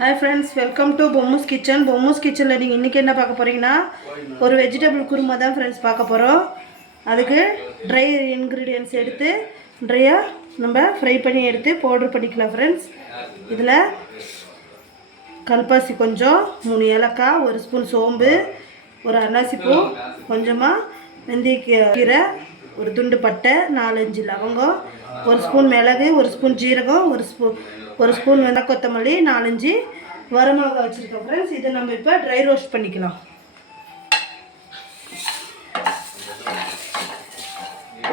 Hi friends, welcome to Bommus Kitchen. Bommus Kitchen நீங்கள் இன்றைக்கி என்ன பார்க்க போகிறீங்கன்னா ஒரு வெஜிடபிள் குருமா தான் ஃப்ரெண்ட்ஸ் பார்க்க போகிறோம். அதுக்கு ட்ரை இன்க்ரீடியன்ட்ஸ் எடுத்து ட்ரையாக நம்ம ஃப்ரை பண்ணி எடுத்து பவுட்ரு பண்ணிக்கலாம் ஃப்ரெண்ட்ஸ். இதில் கல்பாசி கொஞ்சம், 3 ஏலக்காய், 1 ஸ்பூன் சோம்பு, ஒரு அன்னாசிப்பூ, கொஞ்சமாக வெந்தயக்கீரை, ஒரு துண்டு பட்டை, 4-5 லவங்கம், 1 ஸ்பூன் மிளகு, 1 ஸ்பூன் ஜீரகம், 1 ஸ்பூன் கொத்தமல்லி, 4-5 வரமிளகாய் வச்சுருக்கோம் ஃப்ரெண்ட்ஸ். இதை நம்ம இப்போ ட்ரை ரோஸ்ட் பண்ணிக்கலாம்.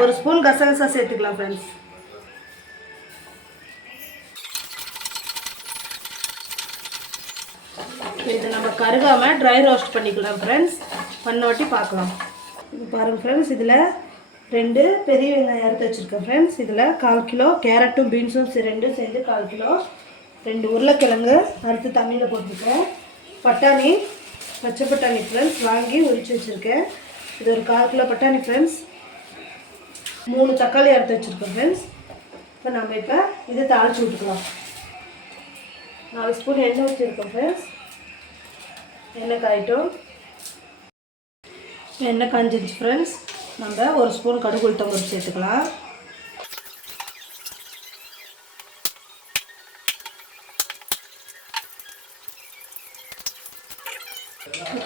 ஒரு ஸ்பூன் கசகசா சேர்த்துக்கலாம் ஃப்ரெண்ட்ஸ். இதை நம்ம கருகாமல் ட்ரை ரோஸ்ட் பண்ணிக்கலாம் ஃப்ரெண்ட்ஸ். பண்ணவாட்டி பார்க்கலாம். இது பாருங்கள் ஃப்ரெண்ட்ஸ், இதில் 2 பெரிய வெங்காயம் அறுத்து வச்சுருக்கேன் ஃப்ரெண்ட்ஸ். இதில் 1/4 கிலோ கேரட்டும் பீன்ஸும் 2 சேர்ந்து 1/4 கிலோ, 2 உருளைக்கிழங்கு அறுத்து தண்ணியில் போட்டிருக்கேன், பட்டாணி, பச்சை பட்டாணி ஃப்ரெண்ட்ஸ் வாங்கி உரித்து வச்சுருக்கேன். இது ஒரு 1/4 கிலோ பட்டாணி ஃப்ரெண்ட்ஸ். 3 தக்காளி அறுத்து வச்சுருக்கேன் ஃப்ரெண்ட்ஸ். இப்போ நம்ம இப்போ இதை தாளித்து விட்டுக்கலாம். 4 ஸ்பூன் எண்ணெய் வச்சுருக்கோம் ஃப்ரெண்ட்ஸ். எண்ணெய் காயிட்டும். எண்ணெய் காஞ்சிருச்சு ஃப்ரெண்ட்ஸ். நம்ம 1 ஸ்பூன் கடுகு உளுத்தம் பருப்பு சேர்த்துக்கலாம்.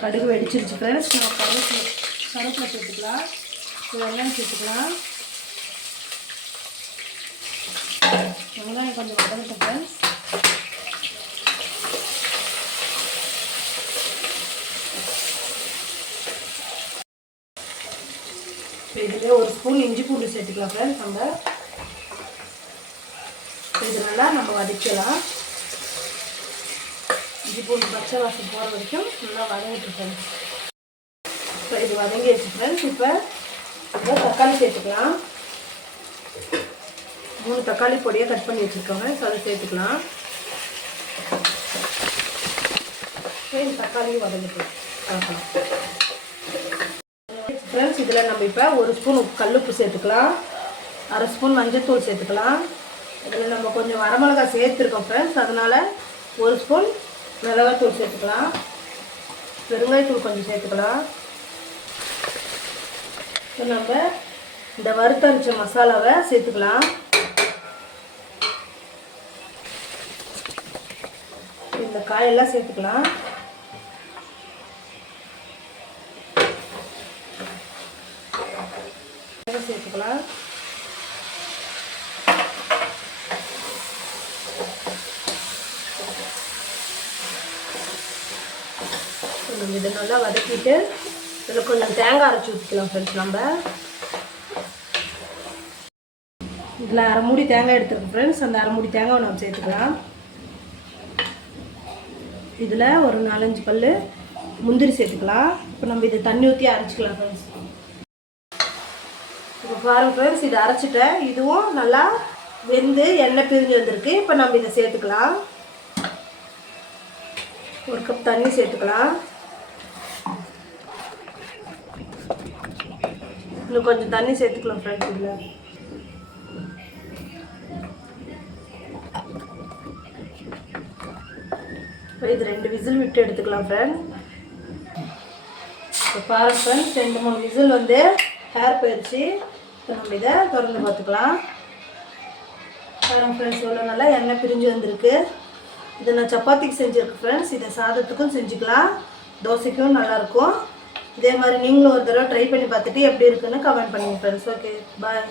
கடுகு வெடிச்சிருச்சு ஃப்ரெண்ட்ஸ். நம்ம கருவேப்பிலை சேர்த்துக்கலாம், வெங்காயம் சேர்த்துக்கலாம். வெங்காயம் கொஞ்சம் வதங்கட்டும் ஃப்ரெண்ட்ஸ். இதில் 1 ஸ்பூன் இஞ்சி பூண்டு சேர்த்துக்கலாம் ஃப்ரெண்ட்ஸ். நம்ம இது நல்லா நம்ம வதக்கலாம். இஞ்சி பூண்டு பச்சை வாசம் போகிற வரைக்கும் நல்லா வதங்கிட்டு ஃப்ரெண்ட்ஸ். இப்போ இது வதங்கிடுச்சு ஃப்ரெண்ட்ஸ். இப்போ தக்காளி சேர்த்துக்கலாம். 3 தக்காளி பொடியாக கட் பண்ணி வச்சுருக்கோங்க. அதை சேர்த்துக்கலாம். இந்த தக்காளியும் வதங்கிக்கலாம் கலக்கலாம் ஃப்ரெண்ட்ஸ். இதில் நம்ம இப்போ 1 ஸ்பூன் கல்லுப்பு சேர்த்துக்கலாம், 1/2 ஸ்பூன் மஞ்சள்தூள் சேர்த்துக்கலாம். இதில் நம்ம கொஞ்சம் வரமிளகாய் சேர்த்துருக்கோம் ஃப்ரெண்ட்ஸ், அதனால் 1 ஸ்பூன் மிளகாத்தூள் சேர்த்துக்கலாம். பெருங்காயத்தூள் கொஞ்சம் சேர்த்துக்கலாம். இப்போ நம்ம இந்த வறுத்தரைச்ச மசாலாவை சேர்த்துக்கலாம். இந்த காயெல்லாம் சேர்த்துக்கலாம். சேர்த்துக்கலாம். இதை நல்லா வதக்கிட்டு இதில் கொஞ்சம் தேங்காய் அரைச்சி ஊற்றிக்கலாம் ஃப்ரெண்ட்ஸ். நம்ம இதில் 1/2 மூடி தேங்காய் எடுத்துருக்கோம் ஃப்ரெண்ட்ஸ். அந்த 1/2 மூடி தேங்காய் நம்ம சேர்த்துக்கலாம். இதில் ஒரு 4-5 பல் முந்திரி சேர்த்துக்கலாம். இப்போ நம்ம இதை தண்ணி ஊற்றி அரைச்சிக்கலாம் ஃப்ரெண்ட்ஸ். இப்போ பாருங்கள் ஃப்ரெண்ட்ஸ், இதை அரைச்சிட்டேன். இதுவும் நல்லா வெந்து எண்ணெய் பிரிஞ்சு வந்திருக்கு. இப்போ நம்ம இதை சேர்த்துக்கலாம். 1 கப் தண்ணி சேர்த்துக்கலாம். இன்னும் கொஞ்சம் தண்ணி சேர்த்துக்கலாம் ஃப்ரெண்ட்ஸ். இதில் இப்போ இது 2 விசில் விட்டு எடுத்துக்கலாம் ஃப்ரெண்ட்ஸ். இப்போ பாருங்கள் ஃப்ரெண்ட்ஸ், 2-3 விசில் வந்து ஹேர் போயிடுச்சு. இப்போ நம்ம இதை திறந்து பார்த்துக்கலாம். பாருங்கள் ஃப்ரெண்ட்ஸ், எவ்வளோ நல்லா எண்ணெய் பிரிஞ்சு வந்திருக்கு. இதை நான் சப்பாத்திக்கு செஞ்சுருக்கேன் ஃப்ரெண்ட்ஸ். இதை சாதத்துக்கும் செஞ்சுக்கலாம், தோசைக்கும் நல்லாயிருக்கும். இதே மாதிரி நீங்களும் ஒரு தடவை ட்ரை பண்ணி பார்த்துட்டு எப்படி இருக்குன்னு கமெண்ட் பண்ணுங்கள் ஃப்ரெண்ட்ஸ். ஓகே, பாய்.